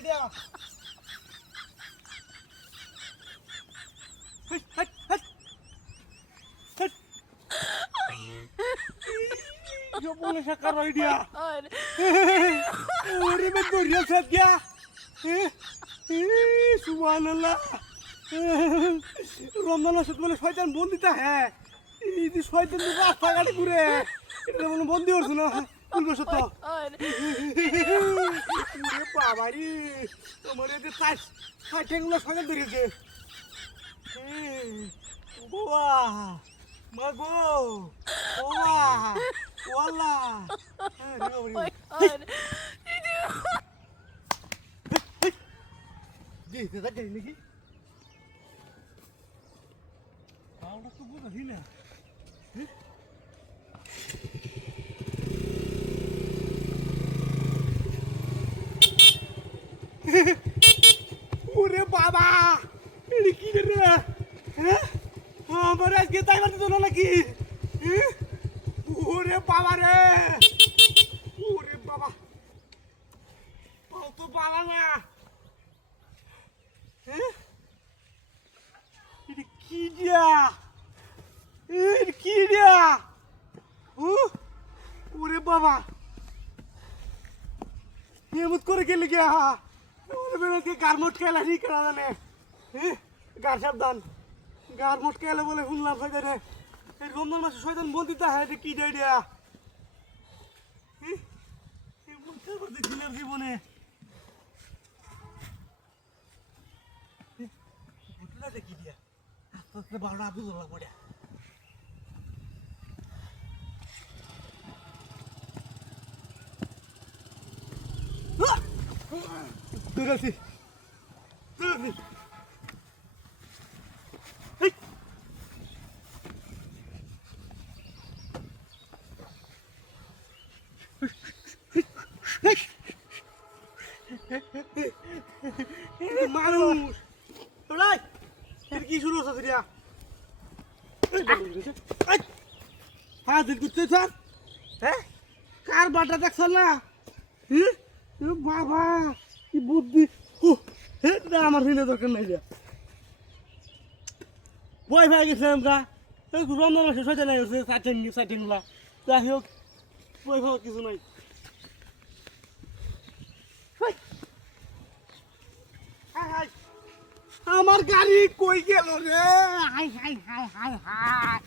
Idea বলে সাকার idea ওরে মে দরিয়া সাথ গয়া সুবহানাল্লাহ রমজান মাসে বলে শয়তান বন্দিতা হ্যাঁ এই যে শয়তান রাস্তা গাড়ি ঘুরে এটা মনে বন্দি হচ্ছে না বলবো তো বাবারি তোমার এতে ঠেঙ্গুলো সঙ্গে ধরেছে বাবা মাগো বাবা ওয়াল্লা জি দাদা যাই নাকি আমরা তো বুঝি না ওরে বাবা এটা কি রে হ্যাঁ আমার আজকে তাই মারতে তো নাকি ওরে বাবা রে ওরে বাবা পাও তো বাবা না হ্যাঁ এটা কি দিয়া এটা কি দিয়া ওরে বাবা এমত করে গেলে গিয়া ওরে গারমট খেলা ঠিক করা জানে গার সাবধান গারমট খেলে বলে শুনলাম শয়তান রে এই রমজান মাসে শয়তান বন্দিতা হ্যাঁ এটা কি দেয় দিয়া দেখছিলাম জীবনে কি দিয়া আস্তে আস্তে 12টা আদু ধরলাম পড়া Durasi. Durasi. Hey. মানুষ তোরাই এর কি শুরু হচ্ছে রিয়া হ্যাঁ দিল করতে স্যার হ্যাঁ কার বাটা দেখছ না বাবা কি বুদ্ধি আমার হিলে দরকার নাই বই ভাই গেছে আমরা রমজান মাসে সজা নাই গেছে সাইটিংগুলা যাই হোক বই ভাই কিছু নাই আমার গাড়ি কই গেল রে high high high high high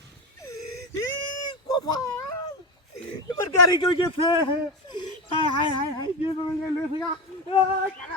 কপাল আমার গাড়ি কই গেছে হাই হাই হাই হাই দিয়ে গেল